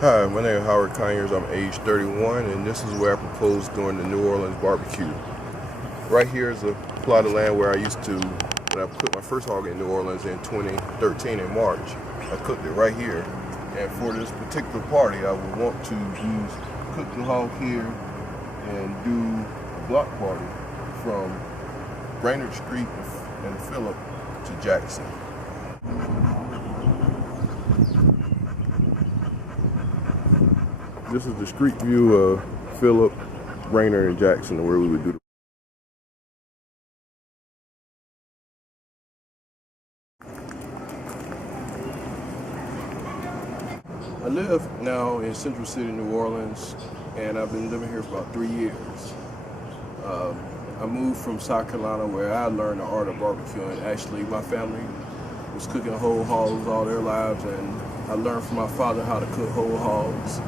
Hi, my name is Howard Conyers. I'm age 31, and this is where I propose doing the New Orleans BBQ. Right here is a plot of land where I used to, when I put my first hog in New Orleans in 2013 in March. I cooked it right here, and for this particular party, I would want to cook the hog here and do a block party from Brainerd Street and Phillip to Jackson. This is the street view of Phillip, Brainerd, and Jackson, where we would do I live now in Central City, New Orleans, and I've been living here for about 3 years. I moved from South Carolina where I learned the art of barbecuing. Actually, my family was cooking whole hogs all their lives, and I learned from my father how to cook whole hogs.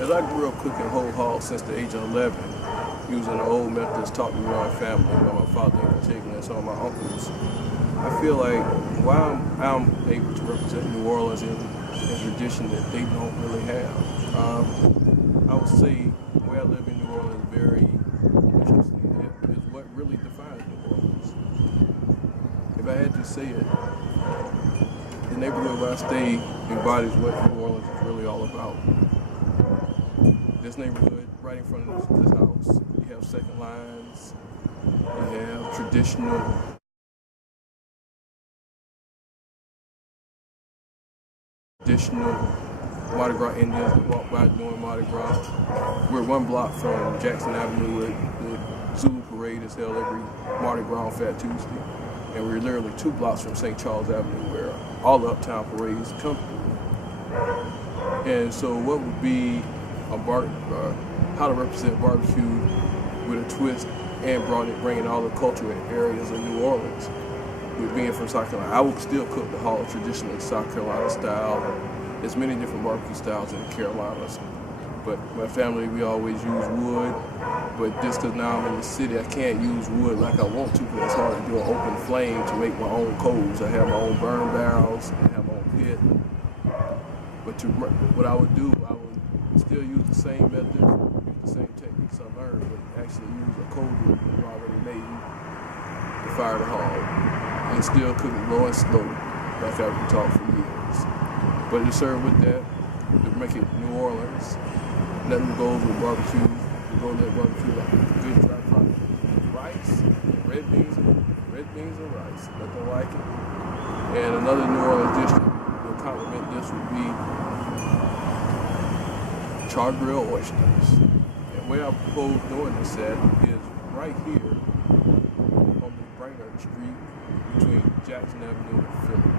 As I grew up cooking whole hogs since the age of 11, using the old methods taught me by my family, by my father in particular, and some of my uncles, I feel like while I'm able to represent New Orleans in a tradition that they don't really have, I would say the way I live in New Orleans is very interesting. It is what really defines New Orleans. If I had to say it, the neighborhood where I stay embodies what New Orleans is really all about. This neighborhood, right in front of this house, you have second lines, you have traditional Mardi Gras Indians that walk by doing Mardi Gras. We're one block from Jackson Avenue where the Zulu Parade is held every Mardi Gras on Fat Tuesday. And we're literally 2 blocks from St. Charles Avenue where all the uptown parades come through. And so what would be how to represent barbecue with a twist and bringing all the cultural areas of New Orleans. With being from South Carolina, I would still cook the hog traditionally South Carolina style. There's many different barbecue styles in the Carolinas, but my family, we always use wood. But just because now I'm in the city, I can't use wood like I want to because it's hard to do an open flame to make my own coals. I have my own burn barrels, I have my own pit. But what I would do, I would still use the same method, use the same techniques I learned, but actually use a cold wood already made to fire the hog. And still cook it low and slow, like I've been taught for years. But to serve with that, to make it New Orleans, nothing goes with barbecue. You go let barbecue like a good dry pot. Rice, red beans and rice, nothing like it. And another New Orleans dish that will complement this would be char grilled oysters. And where I propose doing this at is right here on the Brainerd Street between Jackson Avenue and Phillip.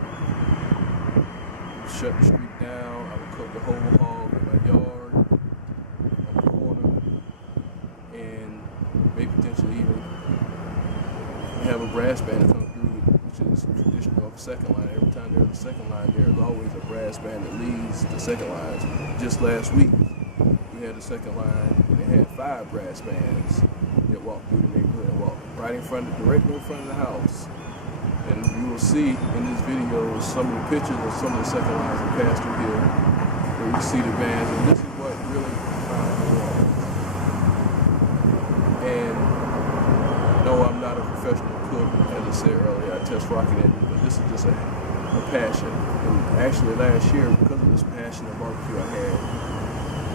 Shut the street down, I would cook the whole hog in my yard, on the corner, and maybe potentially even have a brass band come through, which is traditional of the second line. Every time there's a second line, there's always a brass band that leads the second lines. Just last week, we had the second line, and they had 5 brass bands that walked through the neighborhood and walked directly in front of the house. And you will see in this video some of the pictures of some of the second lines that pass through here, where you see the bands, and this is what really defines the wall. And no, I'm not a professional cook, as I said earlier, I test rocket engine, but this is just a passion. And actually last year, because of this passion of barbecue I had,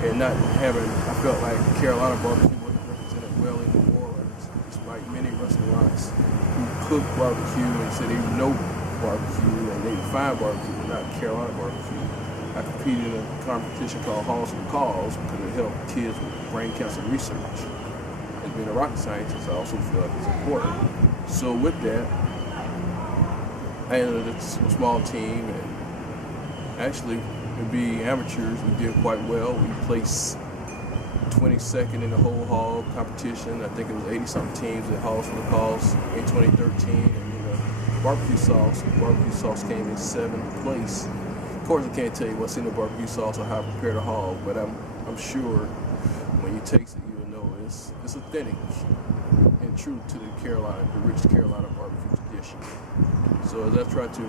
and not having, I felt like Carolina barbecue wasn't represented well in New Orleans, despite many restaurants who cook barbecue and say they know barbecue and they find barbecue, but not Carolina barbecue. I competed in a competition called Halls for Cause because it helped kids with brain cancer research. As being a rocket scientist, I also feel like it's important. So with that, I ended up a small team, and actually, to be amateurs, we did quite well. We placed 22nd in the whole hog competition. I think it was 80-something teams at Halls for the Cause in 2013. And the barbecue sauce came in 7th place. Of course, I can't tell you what's in the barbecue sauce or how to prepare the hog, but I'm sure when you taste it, you'll know it's authentic and true to the rich Carolina barbecue tradition. So as I try to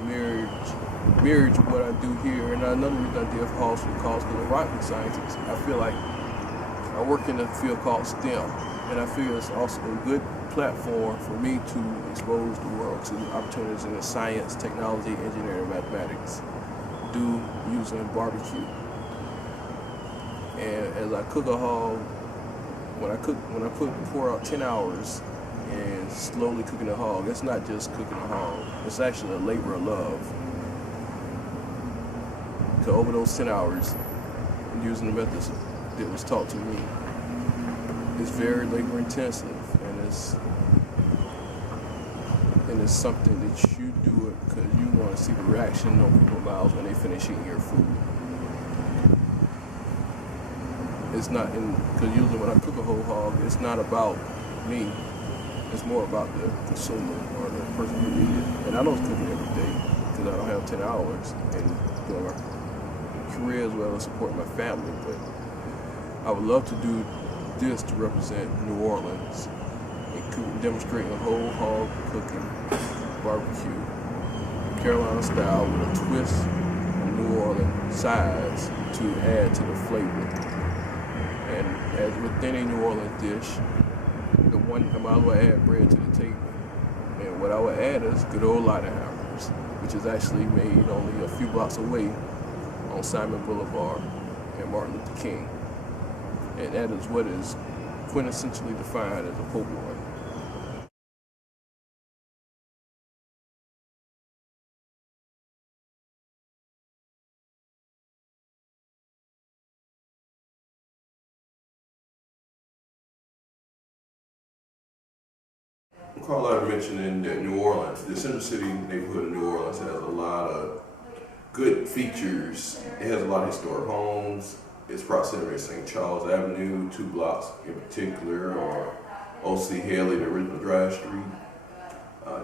marriage what I do here, and another reason I did Halls for the cause because of rocket scientists, I feel like I work in a field called STEM, and I feel it's also a good platform for me to expose the world to opportunities in the science, technology, engineering, and mathematics, using barbecue. And as I cook a hog, when I pour out 10 hours and slowly cooking a hog, it's not just cooking a hog, it's actually a labor of love. Because over those 10 hours, using the methods that was taught to me, it's very labor intensive, and it's something that you do it because you want to see the reaction on people's mouths when they finish eating your food. It's not because usually when I cook a whole hog, it's not about me. It's more about the consumer or the person who eats it. And I don't cook it every day because I don't have 10 hours and my career as well as support my family. But I would love to do this to represent New Orleans and demonstrating a whole hog cooking barbecue, Carolina style, with a twist of New Orleans sides to add to the flavor. And as with any New Orleans dish, I might as well add bread to the table. And what I would add is good old Lighthammers, which is actually made only a few blocks away on Simon Boulevard and Martin Luther King. And that is what is quintessentially defined as a po' boy. Carlisle mentioned that New Orleans, the Central City neighborhood of New Orleans, has a lot of good features. It has a lot of historic homes. Its proximity to St. Charles Avenue, 2 blocks in particular, or O.C. Haley, the original Drive Street,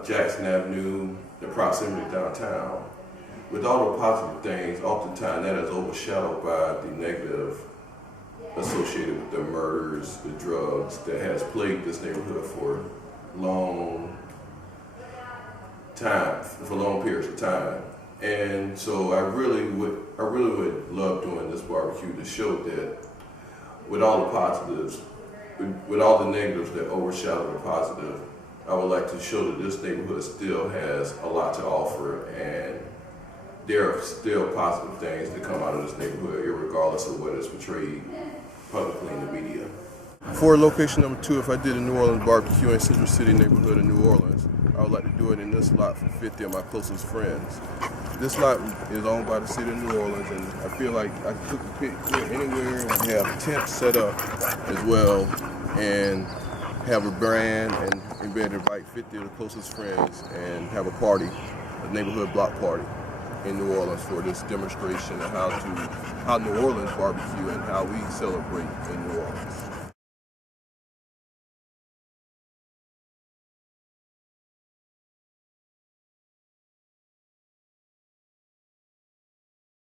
Jackson Avenue, the proximity to downtown. With all the positive things, oftentimes that is overshadowed by the negative associated with the murders, the drugs that has plagued this neighborhood for long periods of time. And so I really would love doing this barbecue to show that with all the positives, with all the negatives that overshadow the positive, I would like to show that this neighborhood still has a lot to offer, and there are still positive things that come out of this neighborhood, regardless of what is portrayed publicly in the media. For location number 2, if I did a New Orleans barbecue in Central City neighborhood of New Orleans, I would like to do it in this lot for 50 of my closest friends. This lot is owned by the city of New Orleans, and I feel like I could cook the pit here anywhere and have tents set up as well, and have a brand and be able to invite 50 of the closest friends and have a party, a neighborhood block party in New Orleans for this demonstration of how New Orleans barbecue and how we celebrate in New Orleans.